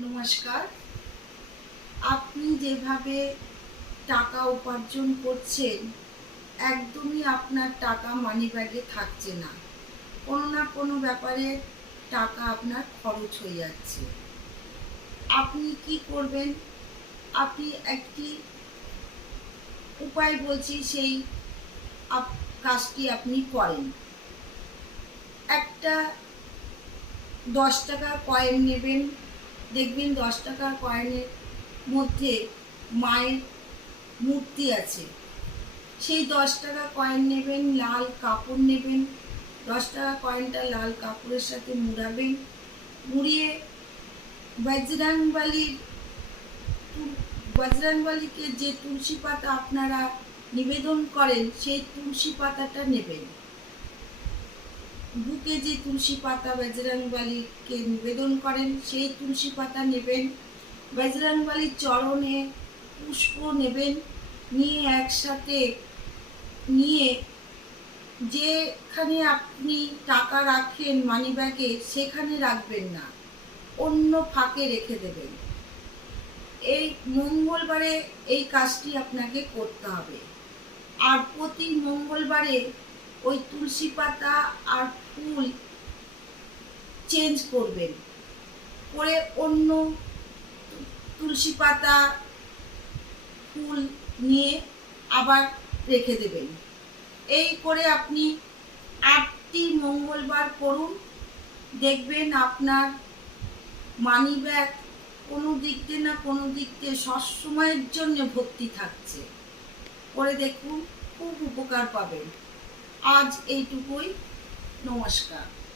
নমস্কার। আপনি যেভাবে টাকা উপার্জন করছেন, একদমই আপনার টাকা মানিব্যাগে থাকছে না। কোনো না কোনো ব্যাপারে টাকা আপনার খরচ হয়ে যাচ্ছে। আপনি কি করবেন? আপনি একটি উপায় বলছি, সেই কাজটি আপনি করেন। একটা 10 টাকার কয়েন নেবেন। দেখবেন 10 টাকার কয়েনের মধ্যে মায়ের মূর্তি আছে। সেই 10 টাকা কয়েন নেবেন, লাল কাপড় নেবেন, 10 টাকা কয়েনটা লাল কাপড়ের সাথে মুড়াবেন। মুড়িয়ে বজরংবলীর বজরংবলীকে যে তুলসী পাতা আপনারা নিবেদন করেন, সেই তুলসী পাতাটা নেবেন। বুকে যে তুলসী পাতা বজরংবলীকে নিবেদন করেন, সেই তুলসী পাতা নেবেন। বজরংবলীর চরণে পুষ্প নেবেন। নিয়ে একসাথে নিয়ে যেখানে আপনি টাকা রাখেন মানিব্যাগে, সেখানে রাখবেন না, অন্য ফাঁকে রেখে দেবেন। এই মঙ্গলবারে এই কাজটি আপনাকে করতে হবে। আর প্রতি মঙ্গলবারে ওই তুলসী পাতা আর ফুল চেঞ্জ করবেন, করে অন্য তুলসী পাতা ফুল নিয়ে আবার রেখে দেবেন। এই করে আপনি 8টি মঙ্গলবার করুন। দেখবেন আপনার মানিব্যাগ কোনো দিক দিয়ে না কোনো দিক দিয়ে সবসময়ের জন্য ভর্তি থাকছে। করে দেখুন, খুব উপকার পাবেন। আজ এইটুকুই। নমস্কার।